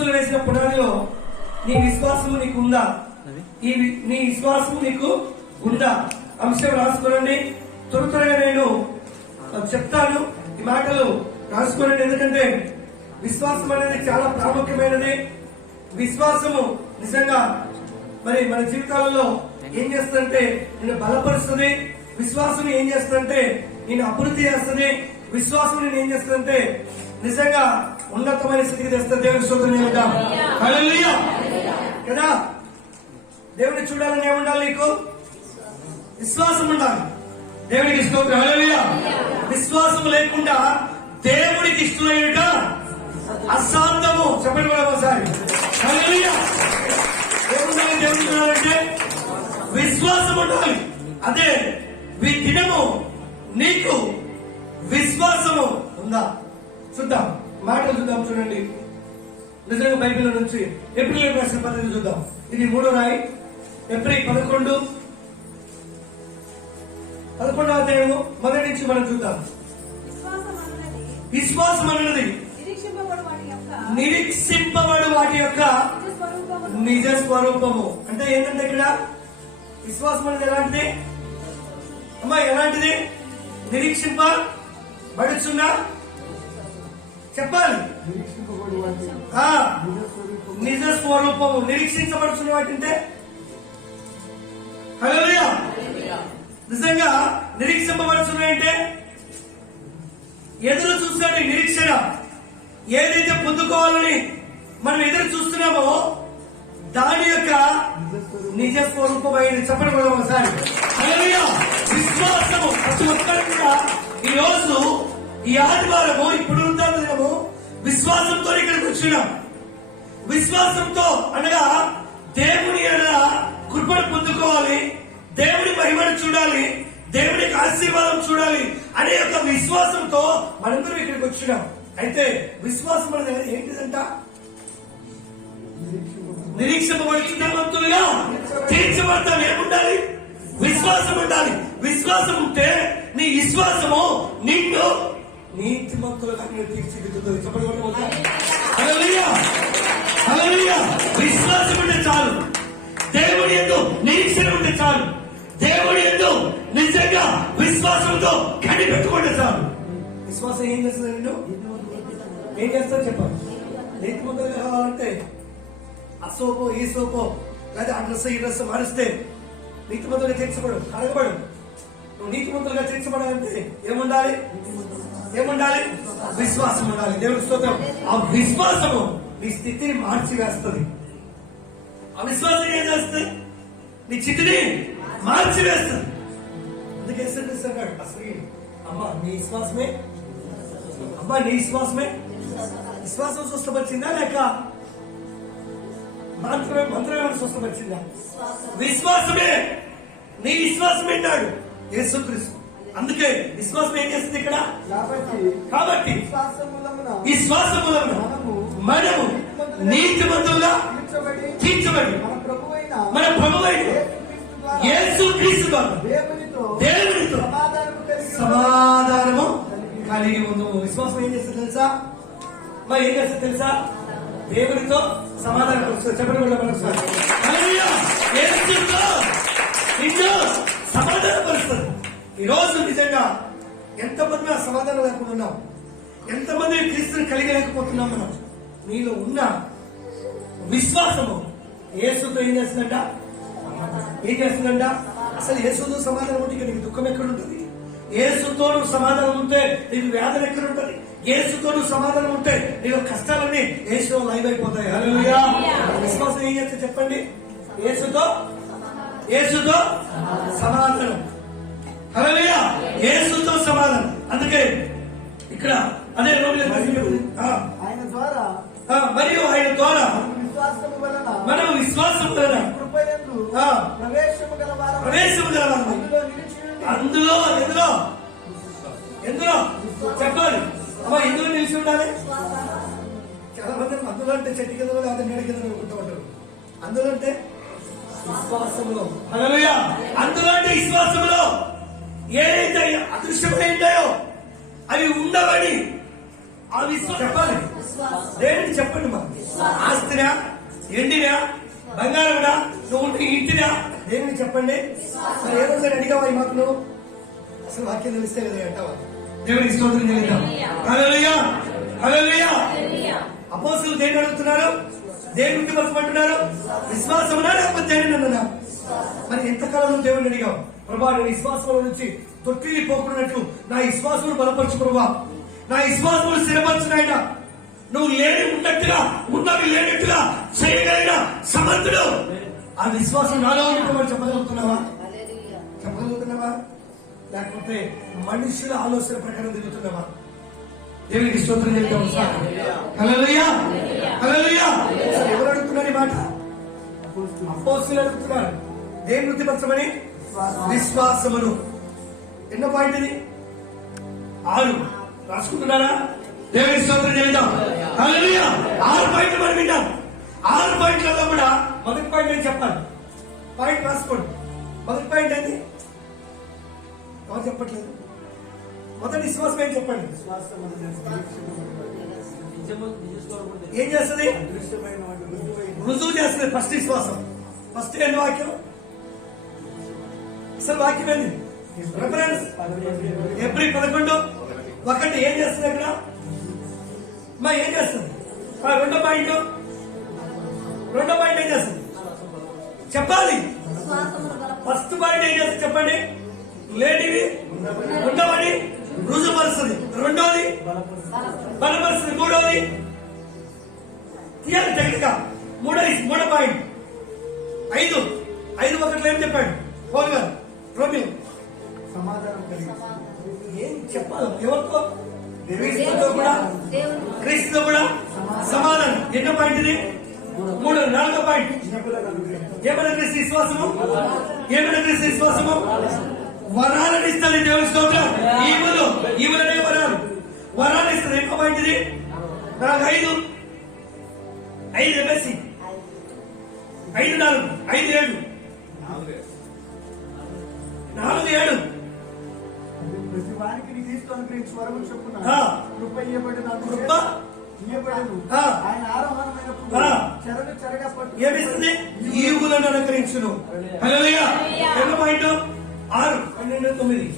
అపోస్తలులు వేసిన పునాదిలో నీ విశ్వాసము నీకు ఉందా? నీ విశ్వాసము నీకు ఉందా? అంశం రాసుకోనండి. త్వరగా నేను చెప్తాను. ఈ మాటలు రాసుకోనండి. ఎందుకంటే విశ్వాసం అనేది చాలా ప్రాముఖ్యమైనది. విశ్వాసము నిజంగా మరి మన జీవితాలలో ఏం చేస్తుందంటే నేను బలపరుస్తుంది. విశ్వాసం ఏం చేస్తుందంటే నేను అభివృద్ధి చేస్తుంది. విశ్వాసం నేను ఏం చేస్తుందంటే నిజంగా ఉన్నతమైన స్థితికి తెస్తుంది. దేవుని స్తోత్రం హల్లెలూయా కదా. దేవుని చూడాలని ఏముండాలి? నీకు విశ్వాసం ఉండాలి. దేవునికి స్తోత్రం హల్లెలూయా. విశ్వాసం లేకుండా దేవుడికి ఇష్టమైనట అసాధ్యము. చెప్పండి కూడా ఒకసారి హల్లెలూయా. ఏముండాలి? దేవుని చూడాలంటే విశ్వాసం ఉండాలి. అదే ఈ దినము నీకు విశ్వాసము ఉందా? చూద్దాం, మాటలు చూద్దాం. చూడండి, నిజంగా బైబిల్ నుంచి ఏప్రిల్ రాసిన పత్రిక చూద్దాం. ఇది 3వ రాయి, ఏప్రిల్ 11వ అధ్యాయము మొదటి నుంచి మనం చూద్దాం. విశ్వాసం అన్నది నిరీక్షింపబడు వాటి యొక్క నిజ స్వరూపము. అంటే ఏంటంటే ఇక్కడ విశ్వాసం అనేది ఎలాంటిది అమ్మా? ఎలాంటిది? నిరీక్షింపబడుచున్నా చెప్పాలి. నిజ స్వరూపము. నిరీక్షించబడుచున్న వాటింటే హల్లెలూయా. నిజంగా నిరీక్షింపబడుచున్నాయంటే ఎదురు చూస్తాడు. నిరీక్షణ ఏదైతే పొందుకోవాలని మనం ఎదురు చూస్తున్నామో దాని యొక్క నిజ స్వరూపమైన చెప్పడం కూడా ఒకసారి హల్లెలూయా. విశ్వాసము ప్రతి ఒక్కరు కూడా ఈ రోజు ఈ ఆదివారము ఇప్పుడు దినము విశ్వాసంతో ఇక్కడికి వచ్చినాం. విశ్వాసంతో అనగా దేవుని కృపను పొందుకోవాలి, దేవుడి మహిమను చూడాలి, దేవుడికి ఆశీర్వాదం చూడాలి అనే యొక్క విశ్వాసంతో మనందరం ఇక్కడికి వచ్చినాం. అయితే విశ్వాసం అనేది ఏంటిదంట? నిరీక్షింపబడుతున్న భక్తులుగా తీర్చబడతాం. ఏముండాలి? విశ్వాసం ఉండాలి. విశ్వాసం ఉంటే నీ విశ్వాసము నిన్ను నీతిమంతులుగా తీర్చిదిద్దుతుంది. చెప్పండి హల్లెలూయా హల్లెలూయా. విశ్వాసం ఉంటే చాలు. దేవుడి యందు నిరీక్షణ ఉంటే చాలు. దేవుడి యందు నిజంగా విశ్వాసంతో కనిపెట్టుకుంటే చాలు. విశ్వాసం ఏం చేస్తుంది? నిన్ను ఏం చేస్తారు చెప్పాలి? నీతిమంతులుగా కావాలంటే ఆ సోపో ఈ సోపో లేదా ఆ డ్రెస్ ఈ డ్రెస్ మారిస్తే నీతిమంతులుగా తీర్చబడు, అడగబడు. నువ్వు నీతిమంతులుగా తీర్చబడాలంటే ఏముండాలి? ఏముండాలి? విశ్వాసం ఉండాలి. దేవుడి స్తోత్రం. ఆ విశ్వాసము నీ స్థితిని మార్చివేస్తుంది. ఆ విశ్వాసం ఏం చేస్తుంది? నీ స్థితిని మార్చివేస్తుంది. అందుకే అన్నాడు అసలు అమ్మా నీ విశ్వాసమే, అమ్మా నీ విశ్వాసమే. విశ్వాసం స్వస్థపరిచిందా లేక మంత్రమే స్వస్థపరిచిందా? విశ్వాసమే. నీ విశ్వాసమే అన్నాడు యేసుక్రీస్తు. అందుకే విశ్వాసం ఏం చేస్తుంది ఇక్కడ? కాబట్టి విశ్వాసములను మనము నీతిమంతులుగా తీర్చబడి మన ప్రభువైన యేసుక్రీస్తు ద్వారా దేవునితో సమాధానము కలిగి ఉందాము. విశ్వాసం ఏం చేస్తుంది తెలుసా? మరి ఏం చేస్తుంది తెలుసా? దేవునితో సమాధానం చెప్పడం సమాధానపరుస్తుంది. ఈ రోజు నిజంగా ఎంతమంది ఆ సమాధానం లేకుండా ఉన్నాం, ఎంతమంది క్రీస్తుని కలిగి లేకపోతున్నాం. మనం నీలో ఉన్న విశ్వాసము యేసుతో ఏం చేస్తుందంట? ఏం చేస్తుందంట? అసలు యేసుతో సమాధానం ఉంటే నీకు దుఃఖం ఎక్కడ ఉంటుంది? యేసుతో నువ్వు సమాధానం ఉంటే నీకు వేదన ఎక్కడ ఉంటుంది? యేసుతో నువ్వు సమాధానం ఉంటే నీకు కష్టాలన్నీ యేసులో లైవ్ అయిపోతాయి. హల్లెలూయా. విశ్వాసం ఏం చేస్తే చెప్పండి? యేసుతో సమాధానం. హల్లెలూయా. యేసుతో సమాధానం. అందుకే ఇక్కడ అదే ఆయన ద్వారా మరియు ఆయన ద్వారా మనం విశ్వాసం వలన ప్రవేశము గల అందులో ఎందులో చెప్పాలి అమ్మా? ఎందులో నిలిచి ఉండాలి? చాలా మంది అందులో అంటే చెట్టు కింద లేదా నీడ కింద అనుకుంటూ ఉంటారు. అందులో అంటే విశ్వాసంలో. హల్లెలూయా. అందులో అంటే విశ్వాసంలో ఏదైతే అదృశ్యమైంటాయో అవి ఉండవని ఆ విశ్వాసం చెప్పాలి. దేనిని చెప్పండి మా ఆస్తినా, ఎండినా, బంగారమునా, నువ్వు ఉంటే ఇంటినా, దేనిని చెప్పండి. మరి ఏ రోజు అడిగావా ఈ మాకు నువ్వు? అసలు వాక్యం తెలిస్తే కదా అంటావా? దేవునికి స్తోత్రం చెల్లిద్దాం. హల్లెలూయా, హల్లెలూయా. అపోస్తలులు దేన్ని అడుగుతున్నారు? దేని గురించి పరచమంటున్నారు? విశ్వాసమునా లేకపోతే దేనిని అన్నా? మరి ఎంతకాలం నువ్వు దేవుడిని అడిగావు? ప్రభా నేను విశ్వాసం నుంచి తొట్టిల్లి పోకున్నట్లు నా విశ్వాసమును బలపరచు ప్రభా, నా విశ్వాసమును స్థిరపరచునైనా. నువ్వు లేని ఉన్నట్టుగా ఉన్నవి లేనట్టుగా చేయగలిగిన సమర్థుడు. ఆ విశ్వాసం నాలో ఉన్నట్టు చెప్పగలుగుతున్నావా? చెప్పగలుగుతున్నావా? లేకపోతే మనుషుల ఆలోచన ప్రకారం తిరుగుతున్నావా? దేవునికి స్తోత్రం చెప్తాం. హల్లెలూయా, హల్లెలూయా. ఎవరు అడుగుతున్నారు ఈ మాట? అపోస్తలులు అడుగుతున్నారు. దేని వృద్ధిపరచమని? విశ్వాసమును. ఎన్నో పాయింట్ ఇది? 6 రాసుకుంటున్నారా? దేవునికి స్తోత్రం చెల్లిద్దాం. హల్లెలూయా. 6 పాయింట్లు మనం విన్నాం. 6 పాయింట్లలో కూడా మొదటి పాయింట్ ఏం చెప్పాలి? పాయింట్ రాసుకోండి. మొదటి పాయింట్ ఏంటి? ఎవరు చెప్పట్లేదు? మొదటి విశ్వాసం ఏం చెప్పండి? ఏం చేస్తుంది? రుజువు చేస్తుంది. ఫస్ట్ విశ్వాసం. ఫస్ట్ ఏంటి వాక్యం? అసలు వాక్యం ఏంది? రిఫరెన్స్ ఏప్రిల్ 11:1 ఏం చేస్తుంది అక్కడ? మా ఏం చేస్తుంది? రెండో పాయింట్ ఏం చేస్తుంది చెప్పాలి. ఫస్ట్ పాయింట్ ఏం చేస్తుంది చెప్పండి? లేనివి ఉండవని రుజుపరుస్తుంది. రెండోది బలపరుస్తుంది. మూడోది తీయాలి టెక్నిక్గా. మూడో పాయింట్ 5:1 ఏం చెప్పాడు? పౌలు గారు రోమియో సమాధానం ఏం చెప్పాలి? ఎవరితో? క్రీస్తుతో కూడా, క్రీస్తుతో కూడా సమాధానం. ఎన్నో పాయింట్ ఇది? 3. 4వ పాయింట్ ఏమైనా క్రీస్తు విశ్వాసము, ఏమైనా క్రీస్తు విశ్వాసము వరాలను ఇస్తుంది. దేవుని స్తోత్రం. ఈవులనే వరాలు ఇస్తుంది. ఎన్నో పాయింట్ ఇది? నాకు 5 ఎంఎస్సి 5:4 5:7 4:7 ప్రతి వారికి నీ క్రీస్తు అనుగ్రహించి వరములు చొప్పున కృప ఇయ్యబడిన ఆయన ఆరోహణమైనప్పుడు చెరను చెరగా పట్టు ఏమిస్తుంది? ఈవులను అనుగ్రహించును. హల్లెలూయా. ఎన్నో పాయింట్? 6, 12, 9.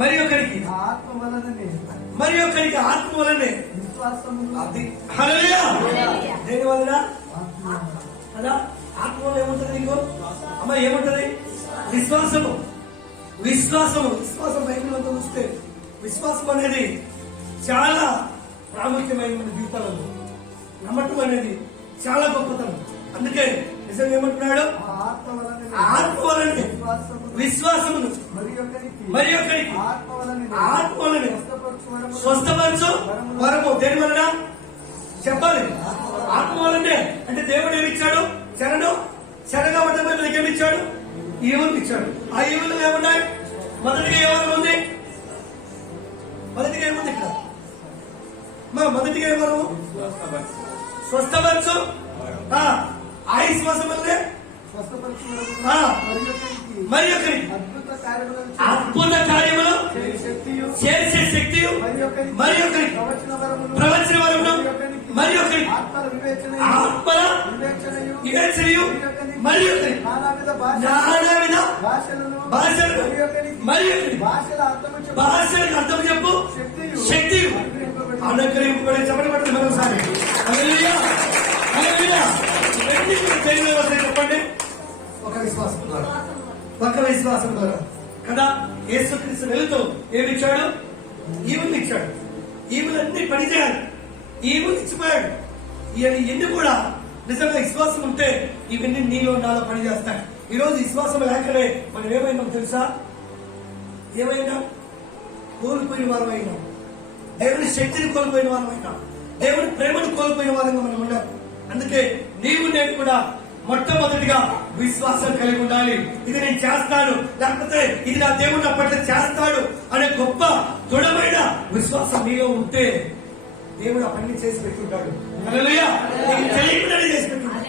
మరి ఒకరికి ఆత్మ వలననే విశ్వాసము. హల్లెలూయా. దేని వలన? అలా ఆత్మ వల్ల ఏముంటది నీకు? అమ్మ ఏముంటది? విశ్వాసం బైబిల్ అంతా చూస్తే విశ్వాసం అనేది చాలా ప్రాముఖ్యమైన మన జీవితాలలో. నమ్మటం అనేది చాలా గొప్పతనం. అందుకే నిజంగా ఏమంటున్నాడు? ఆత్మ వలనే విశ్వాసమును మరి ఒకరికి ఆత్మ వలనే స్వస్థపరచు వరము. దేని వలన చెప్పాలి? ఆత్మ వలనే. అంటే దేవుడు ఏమిచ్చాడు? చెరగా ఉండడం మనకి ఏమిచ్చాడు? ఈవులు ఇచ్చాడు. ఆ ఈవులు ఏమున్నాయి? మొదటిగా ఎవరు ఉంది? మొదటిగా ఏముంది ఇక్కడ? మొదటిగా ఎవరు? స్వస్థపరచు. ఆ విశ్వాసం వల్లే మరి ఒకరికి అద్భుత కార్యములు చేసే శక్తి మరి ఒకరికి ప్రవచన వరములు మరి ఒకరికి ఆత్మల వివేచనయు మరి ఒకరికి నానావిధ భాషలు మరి ఒకరికి భాషలకు అర్థం చెప్పు శక్తి అనుగ్రహింపబడే. చెప్పబడి మరోసారి హల్లెలూయా, హల్లెలూయా. చెప్పండి. ఒక విశ్వాసం ద్వారా కదా యేసుక్రీస్తు వెళుతూ ఏమిచ్చాడు? ఈవులు ఇచ్చాడు. ఈవులన్నీ పనిచేయాలి. ఈవులు ఇచ్చిపోయాడు. ఇవన్నీ కూడా నిజంగా విశ్వాసం ఉంటే ఇవన్నీ నీలో నాలో పనిచేస్తాయి. ఈ రోజు విశ్వాసం లేకనే మనం ఏమైనాం తెలుసా? ఏమైనా కోల్పోయిన వారమైనా, దేవుని శక్తిని కోల్పోయిన వారమైనా, దేవుని ప్రేమను కోల్పోయిన వారంగా మనం ఉండాలి. అందుకే నీవు నేను కూడా మొట్టమొదటిగా విశ్వాసం కలిగి ఉండాలి. ఇది నేను చేస్తాను, లేకపోతే ఇది నా దేవుడు నా పట్ల చేస్తాడు అనే గొప్ప దృఢమైన విశ్వాసం నీలో ఉంటే దేవుడు ఆ పని చేసి పెట్టుకుంటాడు. హల్లెలూయా. నీకు తెలియకుండానే చేసి పెట్టుకుంటాడు.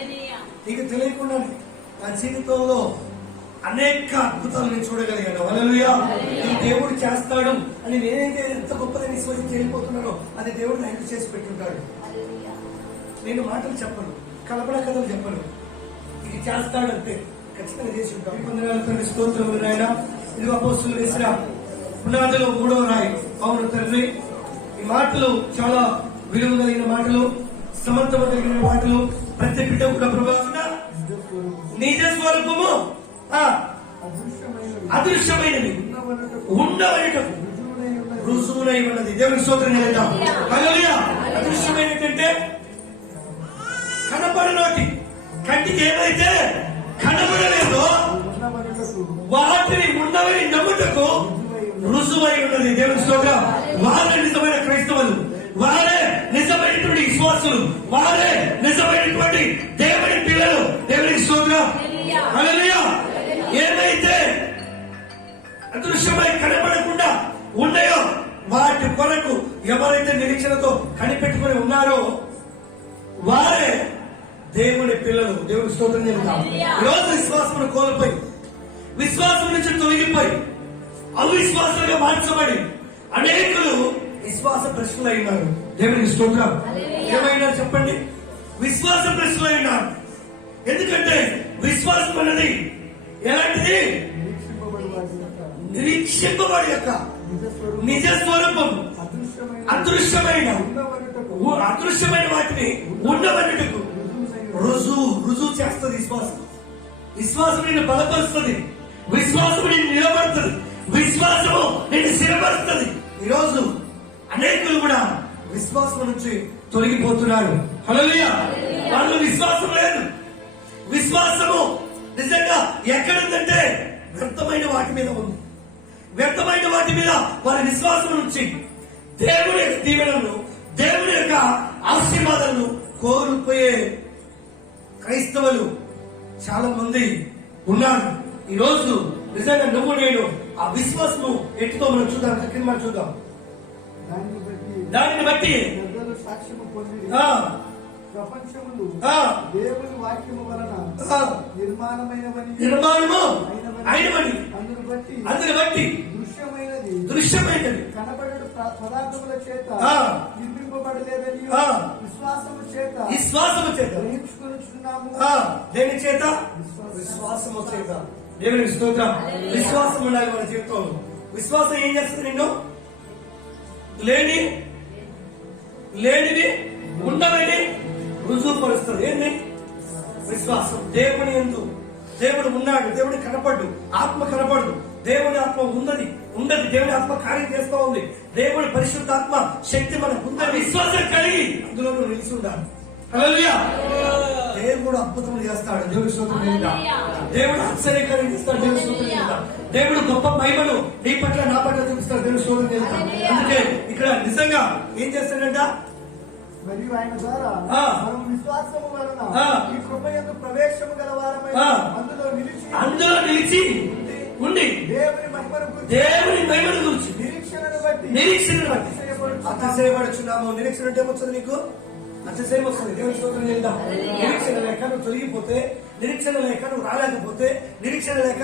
నీకు తెలియకుండానే నా జీవితంలో అనేక అద్భుతాలు నేను చూడగలిగాను. హల్లెలూయా. ఈ దేవుడు చేస్తాడు అని నేనైతే ఎంత గొప్పదని విశ్వసించి వెళ్ళిపోతున్నానో అది దేవుడు నాకు చేసి పెట్టుంటాడు. నేను మాటలు చెప్పను, కల్పన కథలు చెప్పను, ఇది చేస్తాడంటే ఖచ్చితంగా చేసి ఉంటాం. పొందగలుగుతున్న స్తోత్రములు నాయన. ఇది అపోస్తులు వేసిన పునాదిలో 3వ రాయి. అవును తండ్రి, ఈ మాటలు చాలా విలువ కలిగిన మాటలు, సమర్థత కలిగిన మాటలు. ప్రతి బిడ్డ కూడా ప్రభావిత నిజ స్వరూపము అదృశ్యమైనది ఉండవనటకు రుజువునై ఉన్నది. దేవుని స్తోత్రం చేద్దాం. హల్లెలూయా. అదృశ్యమైనటంటే కనపడనోటి, కంటికి ఏదైతే కనపడలేదో వాటిని ఉన్నవని నమ్ముటకు రుజువై ఉన్నది. దేవుని స్తోత్రం. వారే నిజమైన క్రైస్తవులు, వారే నిజమైనటువంటి విశ్వాసులు, వారే నిజమైనటువంటి దేవుని పిల్లలు. దేవునికి స్తోత్రం. హల్లెలూయా. ఏదైతే అదృశ్యమై కనపడకుండా ఉన్నాయో వాటి కొరకు ఎవరైతే నిరీక్షణతో కనిపెట్టుకుని ఉన్నారో వారే దేవుని పిల్లలు. దేవుని స్తోత్రం చెబుతాం. ఈరోజు విశ్వాసమును కోల్పోయి, విశ్వాసం నుంచి తొలగిపోయి, అవిశ్వాసంగా మార్చబడి అనేకులు విశ్వాస ప్రశ్నలు అయినారు. దేవునికి స్తోత్రం. ఏమైనారు చెప్పండి? విశ్వాస ప్రశ్నలు అయినారు. ఎందుకంటే విశ్వాసం అన్నది ఎలాంటిది? నిరీక్షింపబడి యొక్క నిజ స్వరూపం అదృశ్యమైన వాటిని ఉండవన్నట్టుకు రుజువు చేస్తుంది. విశ్వాసం నిన్ను బలపరుస్తుంది, విశ్వాసం నిన్ను నిలబడుతుంది, విశ్వాసము నిన్ను స్థిరపరుస్తుంది. ఈరోజు అనేకులు కూడా విశ్వాసం నుంచి తొలగిపోతున్నారు. హల్లెలూయా. వాళ్ళు విశ్వాసం లేదు. విశ్వాసము నిజంగా ఎక్కడుందంటే వ్యర్థమైన వాటి మీద ఉంది. వ్యర్థమైన వాటి మీద వారి విశ్వాసం నుంచి దేవుని యొక్క దీవెనలను, దేవుని యొక్క ఆశీర్వాదాలను కోల్పోయే క్రైస్తవులు చాలా మంది ఉన్నారు. ఈ రోజు నిజంగా నువ్వు నేను ఆ విశ్వాసము ఎట్టుతో మనం చూద్దాం. కింద మనం చూద్దాం. దానిని బట్టి సాక్ష్యము పొంది ప్రపంచములు దేవుని వాక్యము వలన నిర్మాణము అయినవని అందుని బట్టి దృశ్యమైనది కనబడు పదార్థముల చేత నిర్మింపబడలేదని విశ్వాసము చేత గ్రహించుకొనుచున్నాము. దేని చేత? విశ్వాసము చేత. దేవునికి స్తోత్రం. విశ్వాసం ఉండాలి మన జీవితంలో. విశ్వాసం ఏం చేస్తుంది? నిన్ను లేనిది ఉండవని రుజువుపరుస్తుంది. ఏంటి? విశ్వాసం. దేవుని యందు దేవుడు ఉన్నాడు, దేవుడు కనపడ్డు, ఆత్మ కనపడదు, దేవుని ఆత్మ ఉండదు. దేవుని ఆత్మ కార్యం చేస్తూ ఉంది. దేవుని పరిశుద్ధాత్మ శక్తి మనకు ఉందని విశ్వాసం కలిగి అందులో నిలిచి ఉండాలి. హల్లెలూయా. దేవుడు అద్భుతం చేస్తాడు. దేవుని స్తోత్రం చేద్దాం. దేవుడు ఆశ్చర్యకార్యం చేస్తాడు. దేవుని స్తోత్రం చేద్దాం. దేవుడు గొప్ప మహిమను నీ పట్ల నా పట్ల చూపిస్తాడు. దేవుని స్తోత్రం చేద్దాం. అందుకే ఇక్కడ నిజంగా ఏం చేస్తాడంట? మరియు ఆయన ద్వారా మనం విశ్వాసము వలన ఈ కృపయందు ప్రవేశము గలవారమై అందులో నిలిచి ఉండి దేవుని మహిమను గురించి నిరీక్షణను బట్టి అతిశయపడుచున్నాము. నిరీక్షణ అంటే ఏమొస్తుంది? నీకు అతిశయం వస్తుంది. దేవుని స్తోత్రం చేద్దాం. నిరీక్షణ లేక నువ్వు తొలగిపోతే, నిరీక్షణ లేక నువ్వు రాలేకపోతే, నిరీక్షణ లేక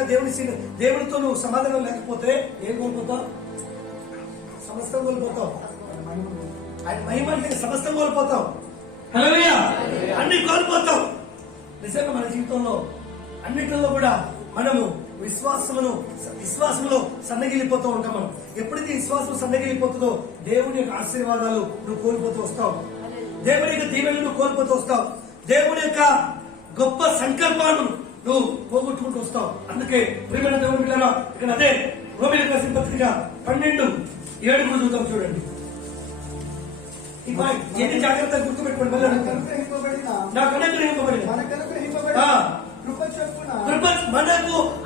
దేవునితో నువ్వు సమాధానం లేకపోతే ఏం కోల్పోతావు? సమస్తం కోల్పోతావు. ఆయన మహిమ అంటే సమస్తం కోల్పోతావు. హల్లెలూయా. అన్ని కోల్పోతావు. నిజంగా మన జీవితంలో అన్నిటిలో కూడా మనము విశ్వాసంలో సన్నగిలిపోతూ ఉంటాం. మనం ఎప్పుడైతే విశ్వాసం సన్నగిలిపోతుందో దేవుని యొక్క ఆశీర్వాదాలు నువ్వు కోల్పోతూ వస్తావు. దేవుని యొక్క దీవెనలు నువ్వు కోల్పోతూ వస్తావు. దేవుని యొక్క గొప్ప సంకల్పాలను నువ్వు పోగొట్టుకుంటూ వస్తావు. అందుకే ప్రియమైన దేవుని బిడ్డలారా, ఇక్కడ అదే రోమీయులకు రాసిన పత్రిక 12:7 చూద్దాం. చూడండి. ఎన్ని జాగ్రత్తగా గుర్తుపెట్టుకోండి. మళ్ళీ నాకు అనుగ్రహింపబడిన మనకు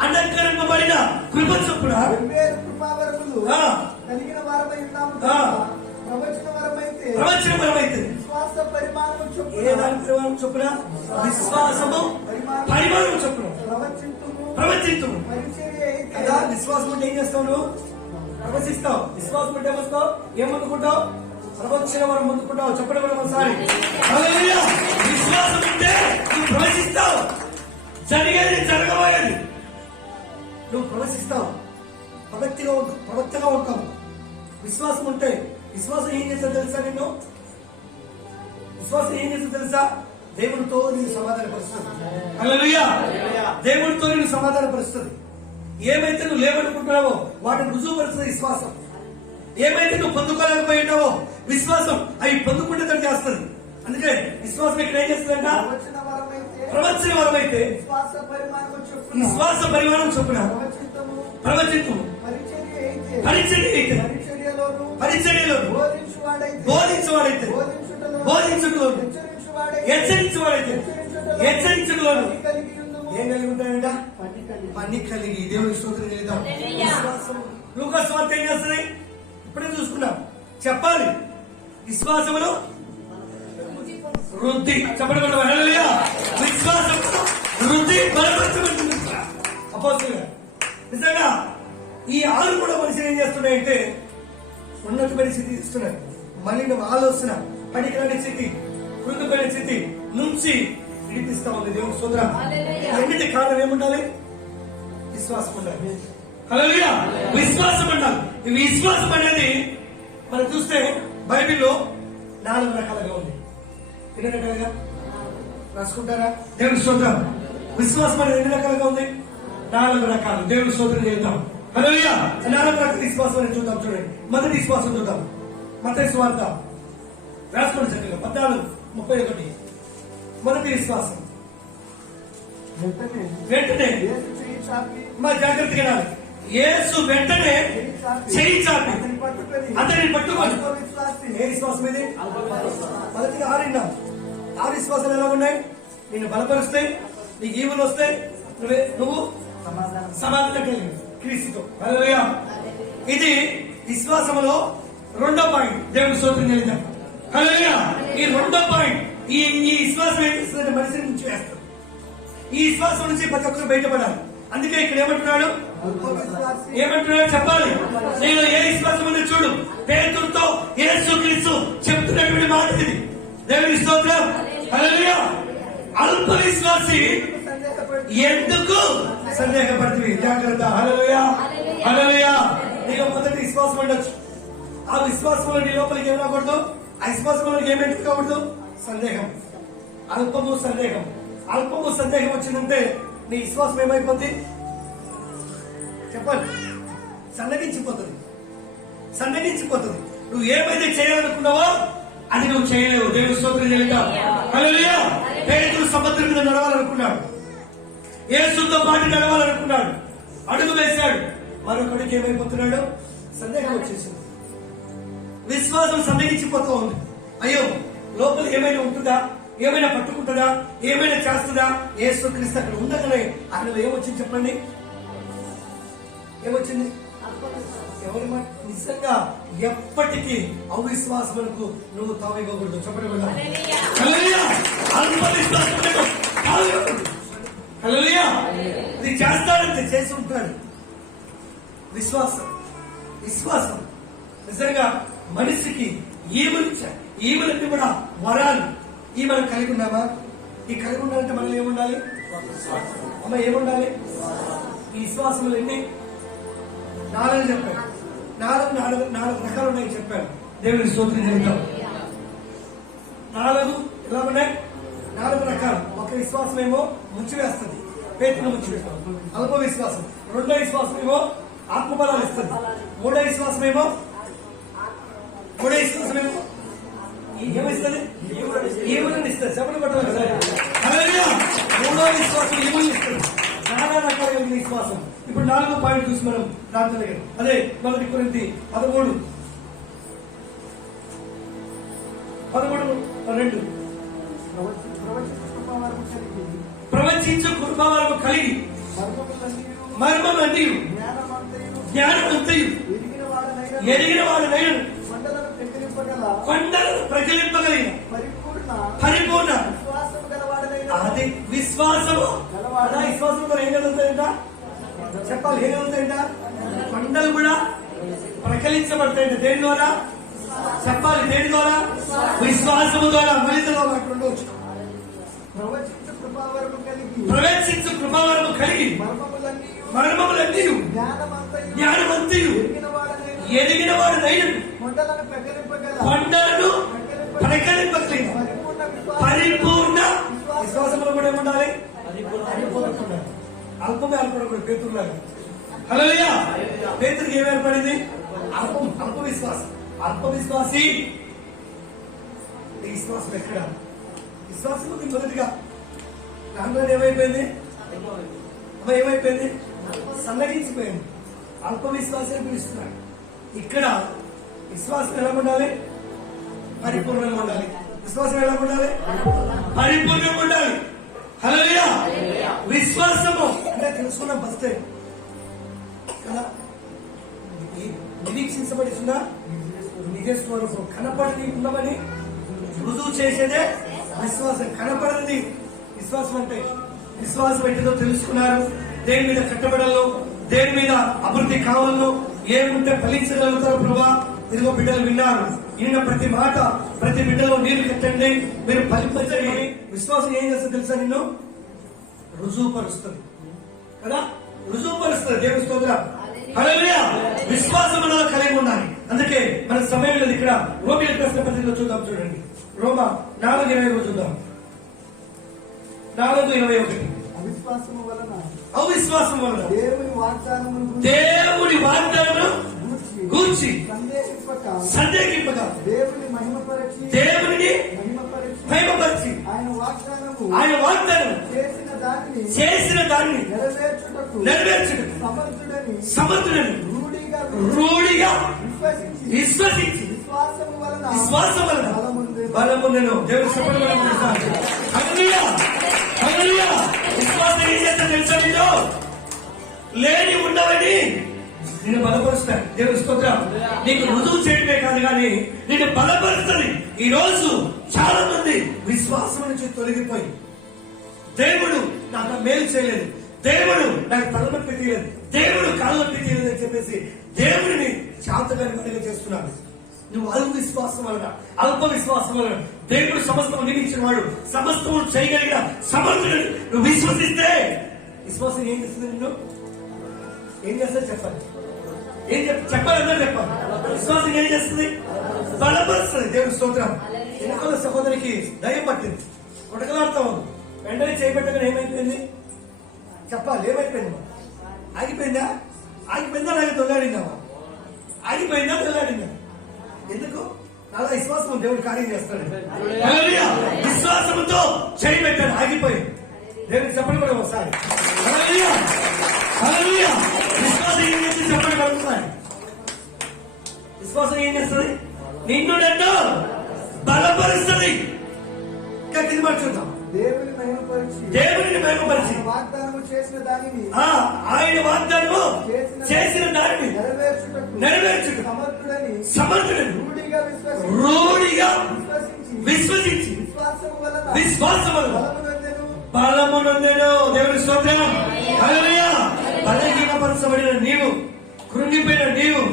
అనుగ్రహింపబడిన కృప చొప్పున కలిగిన వారమై ఉన్నాము. ప్రవచన వరమైతే విశ్వాస పరిమాణం ఏ దాని పరిమాణం చొప్పున? విశ్వాసము పరిమాణం చొప్పున ప్రవచింతుము. కదా విశ్వాసం అంటే ఏం చేస్తావు? నువ్వు ప్రవచిస్తావు. విశ్వాసం అంటే ఏమొస్తావు? ఏం ముందుకుంటావు? ప్రవచన వరం ముందుకుంటావు. చెప్పడం కూడా ఒకసారి. విశ్వాసం అంటే నువ్వు ప్రవచిస్తావు. జరిగేది జరగబోయేది నువ్వు ప్రవచిస్తావు. ప్రవక్తగా ఉంటావు. విశ్వాసం ఉంటే విశ్వాసం ఏం చేస్తుందో తెలుసా? నిన్ను విశ్వాసం ఏం చేస్తుందో తెలుసా? దేవునితో నేను సమాధానపరుస్తుంది. హల్లెలూయా. దేవునితో నేను సమాధానపరుస్తుంది. ఏమైతే నువ్వు లేవనుకుంటున్నావో వాటిని రుజువుపరుస్తుంది విశ్వాసం. ఏమైతే నువ్వు పొందుకోలేకపోయినావో విశ్వాసం అవి పొందుకుంటే తను చేస్తుంది. అందుకే విశ్వాసం ఇక్కడ ఏం చేస్తుందంట? ప్రవచన వరం అయితే విశ్వాస పరిమాణం చొప్పున ప్రవచించము, పరిచర్య అయితే పరిచర్యలో బోధించువాడైతే బోధించుటలోను, హెచ్చరించువాడైతే హెచ్చరించుటలోను ఏం కలిగి ఉంటాడంట? పని కలిగి. దేవుని స్తోత్రం చేద్దాం. విశ్వాసం లూకాసు వార్త ఏం చేస్తుంది? ఇప్పుడే చూసుకున్నాం. చెప్పాలి విశ్వాసమును వృద్ధి. చెప్పండి హల్లెలూయా. విశ్వాసమును వృద్ధి బలపరచబడుతుంది. అపోస్తలులు నిజంగా ఈ 6 కూడా మనిషిని ఏం చేస్తున్నాయంటే ఉన్నతమైన స్థితి ఇస్తున్నాయి. మళ్ళీ ఆలోచన, పనికిరాని స్థితి, కృతమైన స్థితి నుంచి విడిపిస్తా ఉంది. దేవుని స్తోత్రం. అన్నిటి కారణం ఏముండాలి? విశ్వాసం ఉండాలి. హల్లెలూయా. విశ్వాసం ఉండాలి. ఈ విశ్వాసం అనేది మనం చూస్తే బైబిల్లో 4 రకాలుగా ఉంది. ఎన్ని రకాలుగా రాసుకుంటారా? దేవుని స్తోత్రం. విశ్వాసం అనేది ఎన్ని రకాలుగా ఉంది? 4 రకాలు. దేవుని స్తోత్రం చేద్దాం. హల్లెలూయా. 4 రకాల విశ్వాసం అని చూద్దాం. చూడండి, మొదటి విశ్వాసం చూద్దాం. మత్తయి సువార్త రాసుకోండి చక్కగా 14:31. మొదటి విశ్వాసం. వెంటనే మా జాగ్రత్తగా వినాలి. యేసు వెంటనే చేయి చాపి అతన్ని పట్టుకొని. ఏ విశ్వాసం ఇది? మొదటిగా 6 విశ్వాసాలు ఎలా ఉన్నాయి? నిన్ను బలపరుస్తాయి, నీకు ఈవులు వస్తాయి, నువ్వు సమాధానం కలిగి క్రీస్తుతో. హల్లెలూయా. ఇది విశ్వాసములో 2వ పాయింట్. దేవుని స్తోత్రం చేద్దాం. హల్లెలూయా. ఈ 2వ పాయింట్. ఈ విశ్వాసం ఏం చేస్తుందంటే మనిషిని నుంచి వేస్తాం. ఈ విశ్వాసం నుంచి ప్రతి ఒక్కరు బయటపడాలి. అందుకే ఇక్కడ ఏమంటున్నాడు? చెప్పాలి. నేను ఏ విశ్వాసం ఉందో చూడు. పేతురుతో యేసుక్రీస్తు చెప్తున్నటువంటి మాట ఇది. దేవుని స్తోత్రం. హల్లెలూయా. అల్ప విశ్వాసి ఎందుకు సందేహపడుతుంది? జాగ్రత్త. హల్లెలూయా. హల్లెలూయా. నీకు మొదటి విశ్వాసం ఉండొచ్చు. ఆ విశ్వాసంలో నీ లోపలికి ఏం రాకూడదు? ఆ విశ్వాసంలో ఏం పెట్టుకోకూడదు? సందేహం. అల్పము సందేహం. అల్పము సందేహం వచ్చిందంటే నీ విశ్వాసం ఏమైపోతుంది? చెప్పండి. సన్నగించిపోతుంది. సన్నగించిపోతుంది. నువ్వు ఏమైతే చేయాలనుకున్నావో అది నువ్వు చేయలేవు. దేవుని స్తోత్రం చేద్దాం. హల్లెలూయా. పేతురు సముద్రం మీద నడవాలనుకున్నాడు. యేసుతో పాటు నడవాలనుకున్నాడు. అడుగు వేశాడు. మరొకడికి ఏమైపోతున్నాడు? సందేహం వచ్చేసింది. విశ్వాసం సందేహించిపోతూ ఉంది. అయ్యో, లోపల ఏమైనా ఉంటుందా? ఏమైనా పట్టుకుంటుందా? ఏమైనా చేస్తుందా? యేసుక్రీస్తు అక్కడ ఉండగానే ఆయనలో ఏమొచ్చింది చెప్పండి? ఏమొచ్చింది? ఎవరి మాట? నిజంగా ఎప్పటికీ అవిశ్వాసములకు నువ్వు తావివ్వకూడదు. చెప్పండి. హల్లెలూయా. ఇది చేస్తాడంటే చేసి ఉంటాడు. విశ్వాసం. విశ్వాసం నిజంగా మనిషికి ఈవులన్నీ కూడా వరాలు. ఈ మనం కలిగి ఉన్నామా? ఈ కలిగి ఉండాలంటే మనం ఏముండాలి? అమ్మ ఏముండాలి? ఈ విశ్వాసములు ఎన్ని? 4 చెప్పాను. 4 రకాలు ఉన్నాయని చెప్పాను. దేవుని స్తోత్రం చేద్దాం. 4 ఎలా ఉన్నాయి? 4 రకాలు. ఒక విశ్వాసం ఏమో ముంచివేస్తుంది. పేతును ముంచివేస్తాం. అల్ప విశ్వాసం. 2వ విశ్వాసం ఏమో ఆత్మబలాలు ఇస్తుంది. 3వ విశ్వాసం ఏమో ఏమిస్తుంది? ఈవులను ఇస్తుంది. చెప్పలు పట్టాలి. 3వ విశ్వాసం ఈవులను ఇస్తుంది. 4 రకాల విశ్వాసం. ఇప్పుడు 4వ పాయింట్ చూసి మనం ప్రార్థన. అదే 1 కొరింథీ 13:2. ప్రవచించు కృపావరము కలిగి మర్మమంతయు జ్ఞానమంతయు ఎరిగిన వాడనైనను కొండలను ప్రకలింపగలిగిన పరిపూర్ణ అది విశ్వాసము. అలా విశ్వాసంతో ఏం కలుగుతాయంట? చెప్పాలి. ఏం కలుగుతాయంట? కొండలు కూడా ప్రకలించబడతాయంట. దేని ద్వారా? చెప్పాలి. దేని ద్వారా? విశ్వాసము ద్వారా. మనిషిలో అక్కడ ఉండవచ్చు. ప్రవేశించు కృపావరము కలిగి మర్మములన్నీ జ్ఞానమంతయు ఎదిగిన వాడు నైనను కొండలను ప్రకటింపగల కొండలను ప్రకటింపగలిగిన పరిపూర్ణ విశ్వాసంలో కూడా ఏముండాలి? అల్పమే అల్పడకూడదు పేతురులాగా. హల్లెలూయా. పేతురుకి ఏం ఏర్పడింది? అల్ప విశ్వాసం. అల్ప విశ్వాసి. ఈ విశ్వాసం ఎక్కడ? విశ్వాసం ఉంది మొదటిగా. దాంట్లో ఏమైపోయింది? ఏమైపోయింది? సన్నగించిపోయింది. అల్ప విశ్వాసం పిలుస్తున్నాడు. ఇక్కడ విశ్వాసం ఎలా ఉండాలి? పరిపూర్ణంగా ఉండాలి. విశ్వాసం ఎలా ఉండాలి? పరిపూర్ణంగా ఉండాలి. హల్లెలూయా. విశ్వాసము అంటే తెలుసుకున్న బస్తే కదా, నిరీక్షించబడిస్తున్నా నిజస్వరూపం కనపడది ఉన్నమని రుజువు చేసేదే విశ్వాసం. కనపడది విశ్వాసం అంటే. విశ్వాసం ఏంటిదో తెలుసుకున్నారు. దేని మీద కట్టబడాలో, దేని మీద అభివృద్ధి కావాలో, ఏముంటే ఫలించగలుగుతారో ప్రభా. ఇదిగో బిడ్డలు విన్నారు. ఈయన ప్రతి మాట, ప్రతి బిడ్డలో నీళ్లు కట్టండి, మీరు ఫలించండి. విశ్వాసం ఏం చేస్తుంది తెలుసా? నిన్ను రుజువుపరుస్తుంది కదా, రుజువుపరుస్తుంది. దేవుని స్తోత్రం. హల్లెలూయా. విశ్వాసం మనలో కలిగి ఉండాలి. అందుకే మన సమయం లేదు. ఇక్కడ రోమిలకు రాసిన పత్రికలో చూద్దాం. చూడండి, రోమా 4:21 చూద్దాం. 4:21. అవిశ్వాసం వలన దేవుని వాగ్దానమును గూర్చి సందేహింపక దేవునిని మహిమపరిచి ఆయన వాగ్దానం చేసిన దాన్ని నెరవేర్చుటకు సమర్థుడని రూఢిగా విశ్వసించి విశ్వాసం వలన బలముందెను. దేవుని చెప్పడం విశ్వాసం ఏం చేస్తా తెలుసా? నీలో లేని ఉండవని నిన్ను బలపరుస్తాడు. దేవుని స్తోత్రం. నీకు రుజువు చేయడమే కాదు కానీ నిన్ను బలపరుస్తుంది. ఈ రోజు చాలా మంది విశ్వాసం నుంచి తొలగిపోయి, దేవుడు నాకు మేలు చేయలేదు, దేవుడు నాకు తలనొప్పి తీయలేదు, దేవుడు కాళ్ళనొప్పి తీయలేదు అని చెప్పేసి దేవుడిని శాంతగాని పనిగా చేస్తున్నాడు. నువ్వు అల్ప విశ్వాసం వలన, అల్ప విశ్వాసం వలన దేవుడు సమస్తము నియమించిన వాడు, సమస్తము చేయగలిగిన సమర్థుడు నువ్వు విశ్వసిస్తే విశ్వాసం ఏం చేస్తుంది? నిన్ను ఏం చేస్తుంది చెప్పాలి? ఏం చెప్పాలి? అందరూ చెప్పాలి. విశ్వాసం ఏం చేస్తుంది? బలపరుస్తుంది. దేవుని స్తోత్రం. ఎన్నికల సహోదరికి దయ్యం పట్టింది, ఉడకలాడుతా ఉంది. వెంటనే చేయబెట్టగానే ఏమైపోయింది చెప్పాలి? ఏమైపోయింది? ఆగిపోయిందా? ఆగిపోయిందా? నాకు దొల్లాడిందామా? ఆగిపోయిందా? దొల్లాడిందా? ఎందుకు? అలా విశ్వాసం దేవుడు కార్యం చేస్తాడు. విశ్వాసంతో చేయబెట్టాడు, ఆగిపోయింది. దేవుడికి చెప్పండి కూడా ఒకసారి. విశ్వాసం ఏం చేస్తుంది? చెప్పండి కలుగుతున్నాయి. విశ్వాసం ఏం చేస్తుంది? నిన్ను నన్ను బలపరుస్తుంది. ఇంకా కింద మాట చూద్దాం. దేవుని మహిమపరిచి వాగ్దానము చేసిన దానిని, ఆయన వాగ్దానము చేసిన దానిని నెరవేర్చుట సమర్థుడని రూఢిగా విశ్వసించి విశ్వాసం వలన బలమునందెను. దేవుని స్తోత్రం. హల్లెలూయా. బలహీనపరచబడిన నీవు, కృంగిపోయిన నీవు,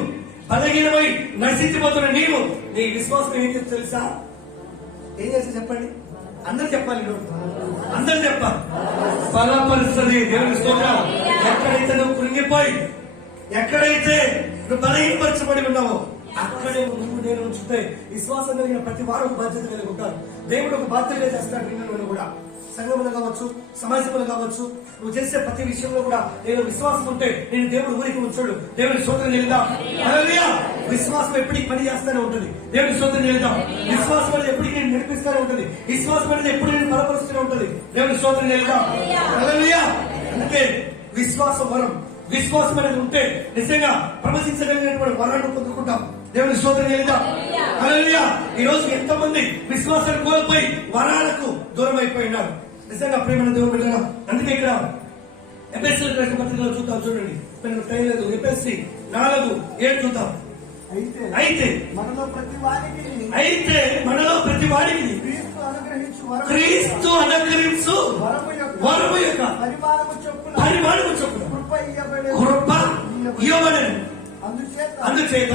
బలహీనమై నశించిపోతున్న నీవు, నీ విశ్వాసం ఏం చేసి తెలుసా? ఏం చేసి చెప్పండి? అందరు చెప్పాలి. అందరు చెప్పాలి. బలపరుస్తుంది. దేవుని స్తోత్రం. ఎక్కడైతే నువ్వు కృంగిపోయి, ఎక్కడైతే నువ్వు బలహీనపరచబడి ఉన్నావో అక్కడే నువ్వు నేను ఉంచుతే విశ్వాసం కలిగిన ప్రతి వారు ఒక బాధ్యత కలిగి ఉంటారు. దేవుడు ఒక బాధ్యత చేస్తాడు. నిన్ను కూడా సంఘములు కావచ్చు, సమాజంలో కావచ్చు, నువ్వు చేసే ప్రతి విషయంలో కూడా నేను విశ్వాసం ఉంటే నేను దేవుడు ఊరికి ఉంచాడు. దేవుని స్తోత్రం చెల్లిద్దాం. హల్లెలూయా. విశ్వాసం ఎప్పటికీ పని చేస్తూనే ఉంటుంది. దేవుని స్తోత్రం చెల్లిద్దాం. విశ్వాసం అనేది ఎప్పటికీ నేను నడిపిస్తూనే ఉంటుంది. విశ్వాసం అనేది ఎప్పుడు నేను బలపరుస్తూనే ఉంటుంది. దేవుని స్తోత్రం చెల్లిద్దాం. హల్లెలూయా. అందుకే విశ్వాసం వరం. విశ్వాసం అనేది ఉంటే నిజంగా ప్రవచించగలిగినటువంటి వరాన్ని పొందుకుంటాం. దేవుని స్తోత్రం చెల్లిద్దాం. హల్లెలూయా. ఈ రోజు ఎంతమంది విశ్వాసాన్ని కోల్పోయి వరాలకు దూరం అయిపోయినారు. నిజంగా ప్రేమ దేవుడు బిడ్డలారా. అందుకే ఇక్కడ ఎఫెసీయుల రాసిన పత్రికలో చూద్దాం. చూడండి, టైం లేదు. ఎఫెసీ 4:7 చూద్దాం. అయితే మనలో ప్రతి వాడికి క్రీస్తు అనుగ్రహించు వరము యొక్క పరిమాణము చొప్పున కృప ఇవ్వబడెను. అందుచేత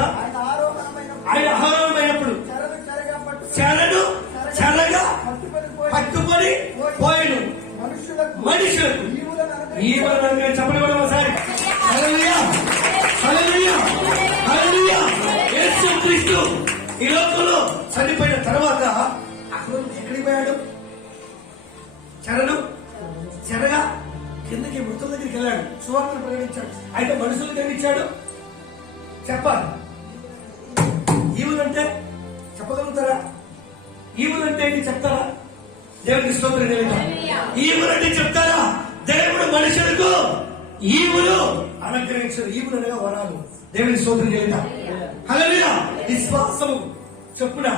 ఆయన ఆరోహణమైనప్పుడు చెరను చెరగా పట్టుకొని పోయిను మనుషులకు ఈవలను చెప్పడం ఒకసారి. హల్లెలూయా. హల్లెలూయా. హల్లెలూయా. యేసుక్రీస్తు ఈ లోకంలో చనిపోయిన తర్వాత అక్కడ ఎక్కడికి పోయాడు? చెరగా కిందకి మృతుల దగ్గరికి వెళ్ళాడు, సువార్తను ప్రకటించాడు. అయితే మనుషులకు ఏమి ఇచ్చాడు చెప్పాలి. ఈవులంటే చెప్పగలుగుతారా? ఈవులంటే ఏంటి చెప్తారా? దేవుడికి స్తోత్రం చెల్లిద్దాం. ఈవులంటే చెప్తారా? దేవుడు మనుషులకు ఈవులు అనుగ్రహించారు. ఈవులు అనగా వరాలు. దేవుడికి స్తోత్రం చెల్లిద్దాం. హల్లెలూయా. విశ్వాసము చొప్పున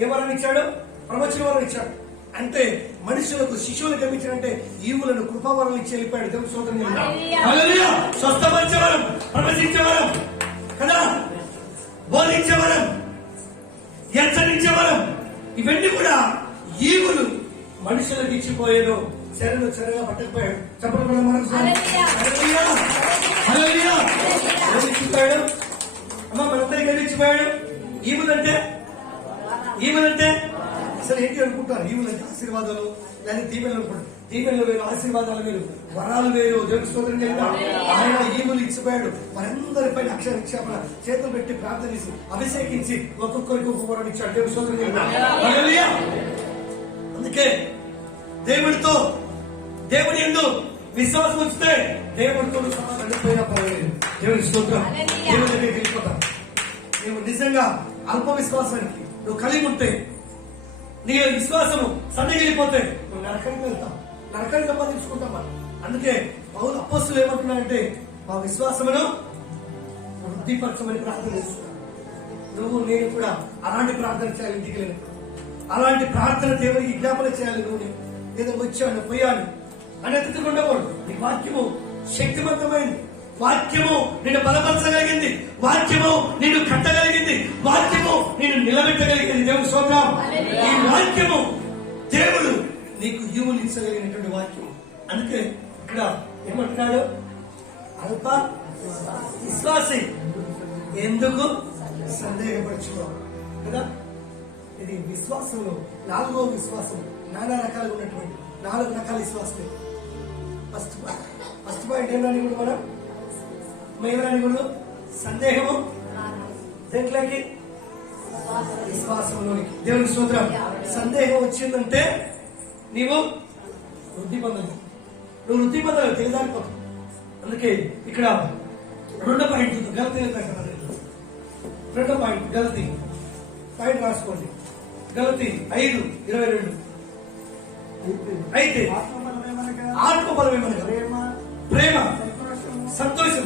ఏ వరం ఇచ్చాడు? ప్రవచన వరం ఇచ్చాడు. అంటే మనుషులకు శిశువులకు ఏమిచ్చాడంటే ఈవులను కృపావరం ఇచ్చి వెళ్ళిపోయాడు. దేవుడికి స్తోత్రం చెల్లిద్దాం. హల్లెలూయా. స్వస్థపరిచే వరం, ప్రవచించే వరం కదా, బోధించే వరం, హెచ్చరించే వరం, ఇవన్నీ కూడా ఈవులు మనుషులకు ఇచ్చిపోయాడు. చెరగా పట్టకపోయాడు. చెప్పడం ఇచ్చిపోయాడు. అమ్మ మనందరికి ఏమి ఇచ్చిపోయాడు? ఈవులంటే అసలు ఏంటి అనుకుంటారు? ఈవులంటే ఆశీర్వాదాలు లేదా దీవెనలు అనుకుంటారు. దీవెనలు వేరు, ఆశీర్వాదాలు వేరు, వరాలు వేరు. దేవుడి స్తోత్రం చేద్దాం. ఆయన ఈవులు ఇచ్చిపోయాడు. మనందరిపైన అక్షర నిక్షేపణ చేతులు పెట్టి ప్రార్థన చేసి అభిషేకించి ఒక్కొక్కరికి ఒక్కొక్క వరం ఇచ్చాడు. దేవుడి స్తోత్రం చేద్దాం. అందుకే దేవుడి యందు విశ్వాసం వస్తే దేవుడితో సమాధానం పర్వాలేదు. దేవుడి స్తోత్రం. దేవుడి దగ్గరికి వెళ్ళిపోతాం. నువ్వు నిజంగా అల్ప విశ్వాసానికి నువ్వు కలిగి ఉంటే, నీ విశ్వాసము సన్నగిలిపోతే నువ్వు నరకానికి వెళ్తావు, నరకాన్ని సంపాదించుకుంటాం. అందుకే పౌలు అపోస్తులు ఏమంటున్నారంటే, మా విశ్వాసమును వృద్ధిపరచమని ప్రార్థన చేస్తున్నాను. నువ్వు నేను కూడా అలాంటి ప్రార్థన చేయాలి. ఇంటికి వెళ్ళినప్పుడు అలాంటి ప్రార్థన దేవుడికి జ్ఞాపన చేయాలి. నువ్వు ఏదో వచ్చాను పోయాను అని ఎత్తుకుండకూడదు. నీ వాక్యము శక్తివంతమైంది. వాక్యము నిన్ను బలపరచగలిగింది. వాక్యము నిన్ను కట్టగలిగింది. వాక్యము నిన్ను నిలబెట్టగలిగింది. దేవుడు స్తోత్రం. ఈ వాక్యము దేవుడు నీకు ఈవులు ఇచ్చగలిగినటువంటి వాక్యం. అందుకే ఇక్కడ ఏమంటున్నాడు? అల్ప విశ్వాసి ఎందుకు సందేహపరచుకో కదా. ఇది విశ్వాసంలో 4వ విశ్వాసం. నానా రకాలుగా ఉన్నటువంటి 4 రకాల విశ్వాసం. ఫస్ట్ పాయింట్ ఏమని కూడా మనం మేమని కూడా సందేహము దేంట్లోకి? విశ్వాసంలోనికి. దేవుని స్తోత్రం. సందేహం వచ్చిందంటే నీవు వృద్ధి పొందవు. నువ్వు వృద్ధి పొందవు, తెలియదారిపోతావు. అందుకే ఇక్కడ 2వ పాయింట్ గలతీ 2వ పాయింట్ గలతీ పాయింట్ రాసుకోండి. గలతీ 5:22. అయితే ఆత్మబలమేమనగా ప్రేమ, సంతోషం,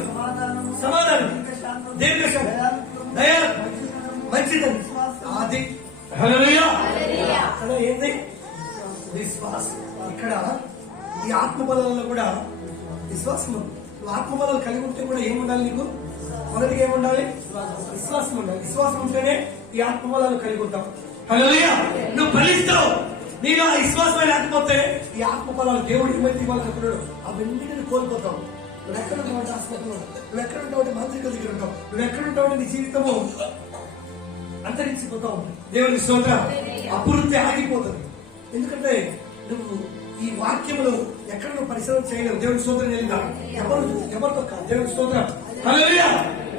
సమాధానం, దీర్ఘశాంతం, దయ, మంచిదని అది. హల్లెలూయా. ఏంది? విశ్వాసం. ఇక్కడ ఈ ఆత్మబలంలో కూడా విశ్వాసం ఉంది. నువ్వు ఆత్మబలం కలిగి ఉంటే కూడా ఏముండాలి నీకు? మొదటిగా ఏముండాలి? విశ్వాసం ఉండాలి. విశ్వాసం ఉంటేనే ఈ ఆత్మబలాలు కలిగి ఉంటావు. హల్లెలూయా. నువ్వు ఫలిస్తావు. నీలో ఆ విశ్వాసమే లేకపోతే ఈ ఆత్మఫలాలు దేవుడు ఏమైతే ఇవ్వాలనుకున్నాడు అవన్నీ కోల్పోతావు. నువ్వు ఎక్కడ ఉంటావు? హాస్పిటల్ ఉంటావు. నువ్వు ఎక్కడ ఉంటావు? మాంత్రికుల దగ్గర ఉంటావు. నువ్వు ఎక్కడ ఉంటావు? నీ జీవితము అంతరించిపోతావు. దేవుని స్తోత్రం. అభివృద్ధి ఆగిపోతుంది. ఎందుకంటే నువ్వు ఈ వాక్యములు ఎక్కడ నువ్వు పరిశ్రమ చేయలేవు. దేవుని స్తోత్రం చెల్లిందా? ఎవరితో కాదు. దేవుని స్తోత్రం. హల్లెలూయా.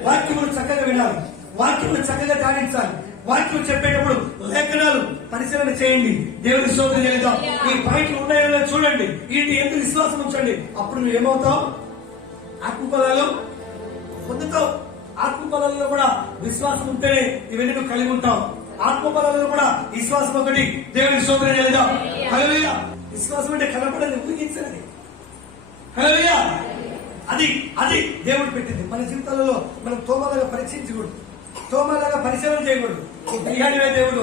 వాక్యములు చక్కగా వినాలి. వాక్యములు చక్కగా ధ్యానించాలి. వాక్యం చెప్పేటప్పుడు లేఖనాలు పరిశీలన చేయండి. దేవుని స్తోత్రం చెల్లిద్దాం. ఈ పాయింట్లు ఉన్నాయో చూడండి. వీటి ఎందుకు విశ్వాసం ఉంచండి. అప్పుడు నువ్వు ఏమవుతావు? ఆత్మఫలాలు పొందుతావు. ఆత్మఫలాల్లో కూడా విశ్వాసం ఉంటేనే ఇవన్నీ నువ్వు కలిగి ఉంటావు. ఆత్మఫలాల్లో కూడా విశ్వాసం ఒకటి. దేవుని స్తోత్రం చెల్లిద్దాం. హల్లెలూయా. విశ్వాసం అంటే కనపడని ఊహించని. హల్లెలూయా. అది దేవుడు పెట్టింది మన జీవితాలలో. మనం తోమలాగా పరీక్షించకూడదు, తోమలాగా పరిశీలన చేయకూడదు. దయ్యానివే దేవుడు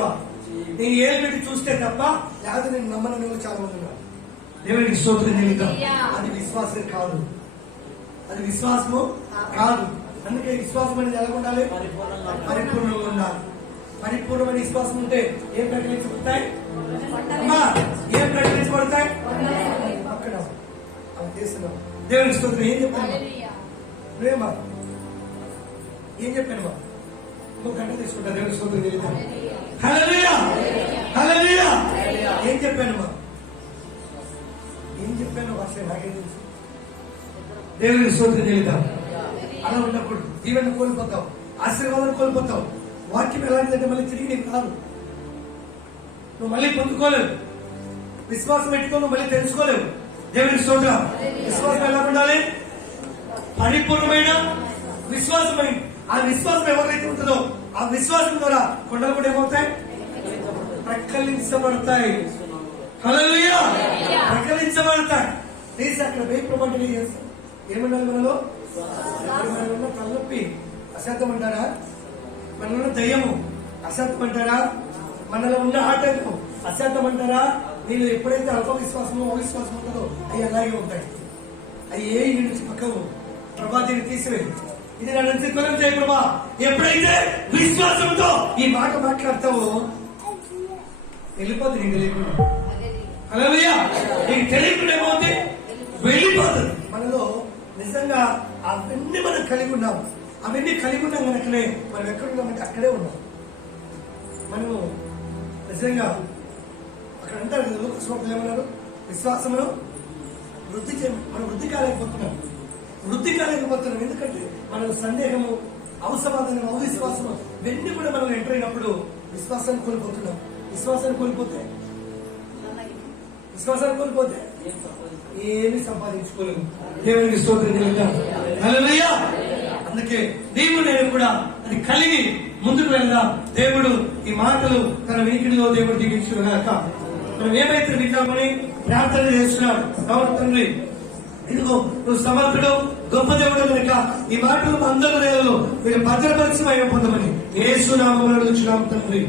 నేను ఏళ్ళు పెట్టి చూస్తే తప్ప లేకపోతే నేను నమ్మని చాలా మంది ఉన్నారు. దేవుడికి స్తోత్రం చెల్లిద్దాం. అది విశ్వాసం కాదు. అది విశ్వాసము కాదు. అందుకే విశ్వాసం అనేది ఎలా ఉండాలి? పరిపూర్ణంగా ఉండాలి. పరిపూర్ణమైన విశ్వాసం ఉంటే ఏం ప్రకటించబడతాయి? ఏం ప్రకటించబడతాయి? అక్కడ అవి చేస్తున్నాం. దేవుని స్తోత్రం. ఏం చెప్పాను? ప్రేమ. ఏం చెప్పాను? ఇంకొక గంట తీసుకుంటా. దేవుని స్తోత్రం చెల్లిద్దాం. హల్లెలూయా. హల్లెలూయా. ఏం చెప్పాను? ఏం చెప్పాను? భాష నాకేం తెలుసు. దేవుని స్తోత్రం చెల్లిద్దాం. అలా ఉన్నప్పుడు దీవెన కోల్పోతావు, ఆశీర్వాదం కోల్పోతావు, వాక్యం ఎలాంటిదంటే మళ్ళీ తిరిగి నీకు రాదు. నువ్వు మళ్ళీ పొందుకోలేవు. విశ్వాసం పెట్టుకో, నువ్వు మళ్ళీ తెలుసుకోలేవు. దేవునికి స్తోత్రం. విశ్వాసం ఎలా ఉండాలి? పరిపూర్ణమైన విశ్వాసమై. ఆ విశ్వాసం ఎవరైతే ఉంటుందో ఆ విశ్వాసం ద్వారా కొండలు కూడా ఏమవుతాయి? ప్రకలించబడతాయి. హల్లెలూయా. ప్రకలించబడతాయి. తీసి అక్కడ వెయ్యి ప్రమాణాలు చేస్తాం. ఏమన్నారు మనలో? మనలో తలనొప్పి అశాంతం అంటారా? మనలో దయ్యము అశాంతం అంటారా? మనలో ఉన్న ఆటంకం అశాంతం అంటారా? మీరు ఎప్పుడైతే అల్ప విశ్వాసమో అవిశ్వాసం ఉంటుందో అవి అలాగే ఉంటాయి. అవి ఏ నుంచి పక్కవు ప్రభా దీన్ని తీసివేయి. ఇది నా నుంచి దూరం చేయ ప్రభా. ఎప్పుడైతే విశ్వాసంతో ఈ మాట మాట్లాడతావో వెళ్ళిపోతుంది. నీకు తెలియకుండా. హల్లెలూయా. నీకు తెలియకుండా ఏమవుతుంది? వెళ్ళిపోతుంది. మనలో నిజంగా అవన్నీ మనం కలిగి ఉన్నాం. అవన్నీ కలిగి ఉన్నాం కనుకనే మనం ఎక్కడున్నామంటే అక్కడే ఉన్నాం. మనము నిజంగా అక్కడ అంటారు కదా, లూకాసు ఏమన్నారు? విశ్వాసమును వృద్ధి చేయమని. మనం వృద్ధి కాలేకపోతున్నాం. ఎందుకంటే మన సందేహము, అవసరవాదము, అవిశ్వాసము ఇవన్నీ కూడా మనం ఎంటర్ అయినప్పుడు విశ్వాసాన్ని కోల్పోతున్నాం. విశ్వాసాన్ని కోల్పోతే ఏమి సంపాదించుకోలేము. దేవునికి స్తోత్రం చెల్లిద్దాం. హల్లెలూయా. అందుకే నీవు నేను కూడా అది కలిగి ముందుకు వెళ్దాం. దేవుడు ఈ మాటలు తన వినికిడిలో దేవుడు దీవించుగాక. మనం ఏమైతే వింటామని ప్రార్థన చేస్తున్నాడు. అవును తండ్రి, ఇదిగో నువ్వు సమర్థుడు, గొప్ప దేవుడు కనుక ఈ మాటలు అందరి నేలలో మీరు భద్రపరిచి పొందమని యేసు నామములో అడుగుచున్నాము తండ్రి.